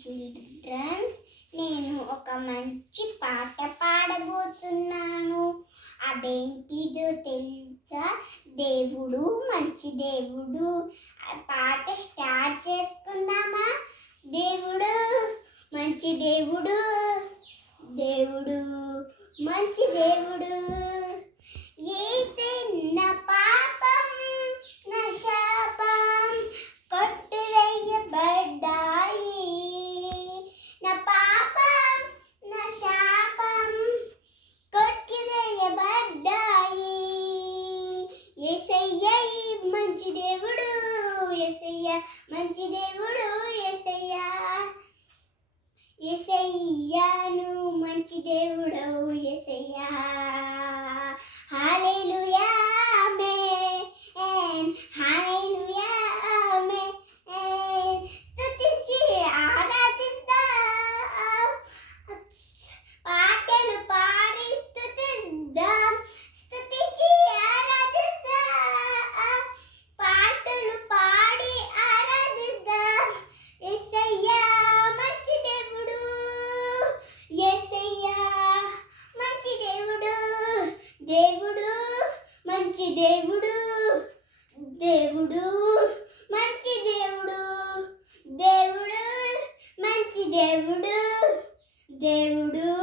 Children's, నేను ఒక మంచి పాట పాడబోతున్నాను. అదేంటిదో తెలుసా? దేవుడు మంచి దేవుడు. పాట స్టార్ట్ చేసుకుందామా? దేవుడు మంచి దేవుడు, దేవుడు మంచి దేవుడు. యేసన్న పాపం నా శాపం కొట్టివేయబడ్డాయి. నా పాపం నా శాపం కొట్టివేయబడ్డాయి. యేసయ్య మంచి దేవుడు, యేసయ్య మంచి దేవుడు, యేసయ్య యేసయ్యను మంచి దేవుడు, యేసయ్య. హల్లెలూయా ఆమేన్, హల్లెలూయా ఆమేన్. స్తుతించి ఆరాధిస్తాం, పాటలు పాడి స్తుతిద్దాం. స్తుతించి ఆరాధిస్తాం, పాటలు పాడి ఆరాధిస్తాం. యేసయ్యా మంచి దేవుడు, యేసయ్యా మంచి దేవుడు, దేవుడు మంచి దేవుడు, దేవుడు మంచి దేవుడు, దేవుడు మంచి దేవుడు, దేవుడు